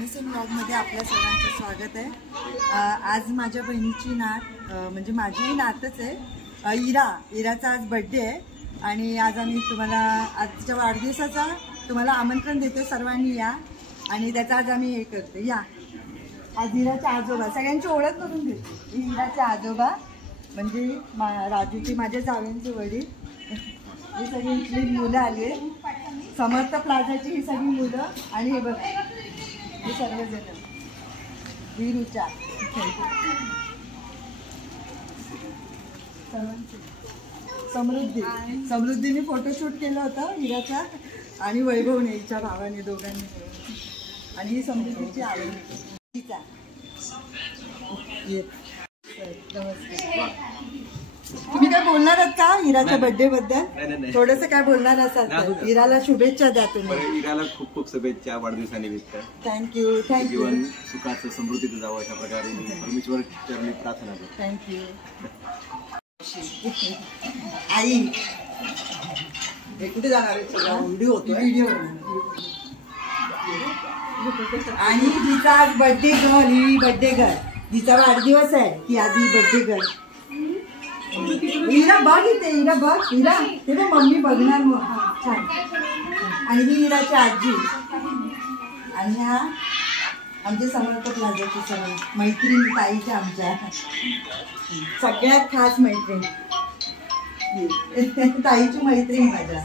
MSN ब्लॉगमध्ये आपल्या सर्वांचं स्वागत आहे। आज माझ्या बहिणीची नात म्हणजे माझीही नातच आहे, इराचा आज बर्थडे आहे आणि आज आम्ही तुम्हाला आजच्या वाढदिवसाचा तुम्हाला आमंत्रण देतो, सर्वांनी या आणि त्याचा आज आम्ही हे करतो। या आज इराचे आजोबा, सगळ्यांची ओळख करून देतो। इराचे आजोबा म्हणजे राजूची माझ्या जावेंचे वडील, ही सगळी इथली मुलं आली आहे, समर्थ प्लाझाची ही सगळी मुलं आणि हे बघा हे सर्वजण वीरूच्या समृद्धीने फोटोशूट केलं होतं हिराचा आणि वैभवने हिच्या भावाने दोघांनी मिळून, आणि ही समृद्धीची आवड। नमस्कार, तुम्ही काय बोलणार आहात का हिराच्या बर्थडे बद्दल? थोडंसं काय बोलणार असाल? हिराला शुभेच्छा द्या तुम्ही। हिराला खूप खूप शुभेच्छा वाढदिवसानिमित्त। Thank you thank you. जीवन सुखाचं समृद्धीत जावं अशा प्रकारे मी परमेश्वर चरणी प्रार्थना करतो। थँक्यू। आई कुठे जाणार व्हिडिओ होतो, व्हिडिओ आणि जिचा आज बर्थडे गर्ल, ही बर्थडे गर्ल, जिचा वाढदिवस आहे ती आज ही बर्थडे गर्ल। हिरा बघ इथे, हिरा बघ, हिरा ते बघ मम्मी बघणार मग छान। आणि ही हिराची आजी आणि हा आमचे समर्थ प्लाझाची सगळी मैत्रीण ताईच्या, आमच्या सगळ्यात खास मैत्रीण ताईची मैत्रीण माझ्या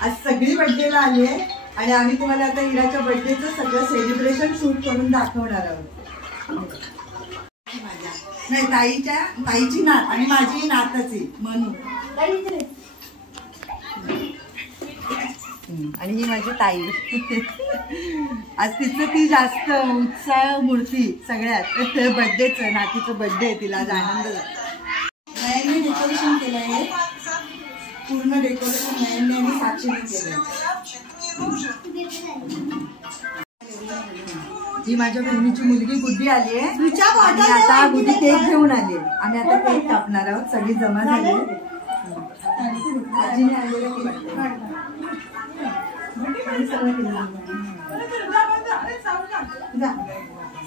आज सगळी बर्थडेला आली आहे आणि आम्ही तुम्हाला आता हिराच्या बर्थडेचं सगळं सेलिब्रेशन शूट करून दाखवणार आहोत। नाही ताईची नात आणि माझी नातच आहे म्हणून, आणि ही माझी ताई आज तिचं ती जास्त उत्साह मूर्ती सगळ्यात बर्थडेचं, नातीचं बर्थडे आहे, तिला आज आनंद झाला। नयनने डेकोरेशन केलं आहे, पूर्ण डेकोरेशन नयनने आणि साक्षीने केलं। ही माझ्या बहिणीची मुलगी गुड्डी आली आहे आणि आता गुड्डी केक घेऊन आली आहे। आम्ही आता केक कापणार आहोत, सगळी जमा झाली आहे। आजीने आलेलं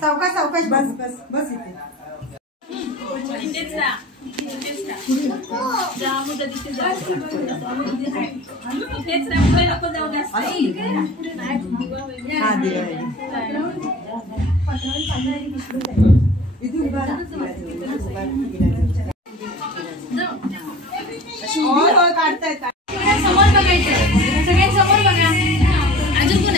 सावकाश सावकाश, बस बस बस इथे काढताय समोर बघायचं, सगळ्यांनी समोर बघा। अजून कोण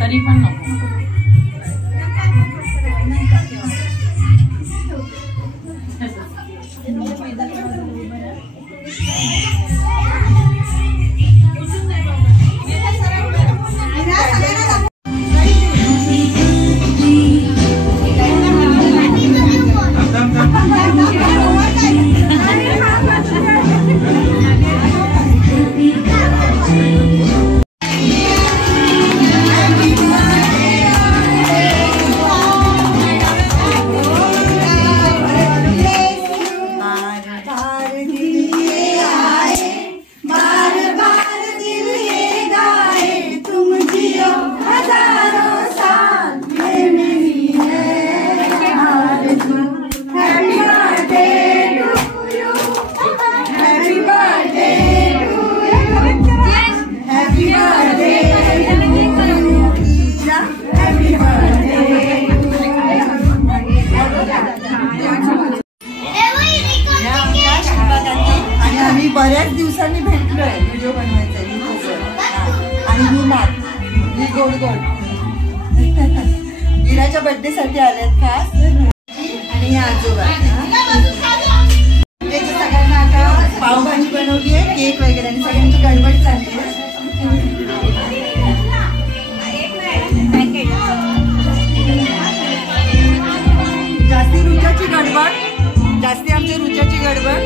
तरी पण नको। ही गोड गोड इराच्या बर्थडे साठी आल्यात खास आणि आजोबा सगळ्यांना आता पावभाजी बनवली आहे केक वगैरे आणि सगळ्यांची गडबड चालली आहे जास्ती रुचाची गडबड जास्ती आमची रुचाची गडबड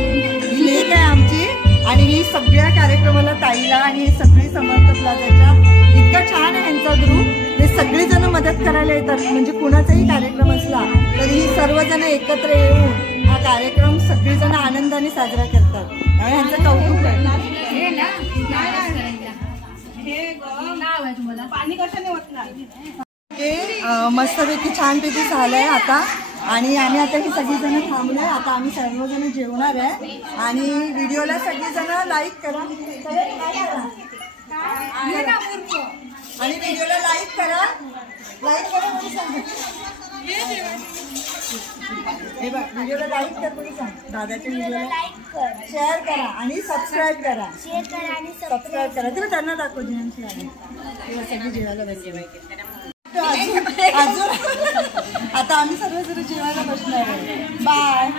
ही लेक आहे आमची आणि ही सगळ्या कार्यक्रमाला ताईला आणि सगळी समर्थ प्लाझाच्या इतका छान आहे यांचा ग्रुप ते सगळेजण मदत करायला येतात म्हणजे कुणाचाही कार्यक्रम असला तर ही सर्वजण एकत्र येऊन हा कार्यक्रम सगळेजण आनंदाने साजरा करतात त्यामुळे ह्यांचं कौतुक आहे मस्तपैकी छानपैकी झालंय आता आणि आम्ही आता ही सगळीजण थांबलोय आता आम्ही सर्वजण जेवणार आहे आणि व्हिडिओला सगळीजण लाईक करा आणि व्हिडिओला लाईक करा म्हणून सांगा हे बघ व्हिडिओला लाईक कर म्हणून सांग दादाच्या व्हिडिओला शेअर करा आणि सबस्क्राईब करा सबस्क्राईब करा तुम्ही त्यांना दाखव जिन्यांची गाडी सगळी जेवायला बसले अजून आता आम्ही सर्वजण जेवायला बसणार आहे बाय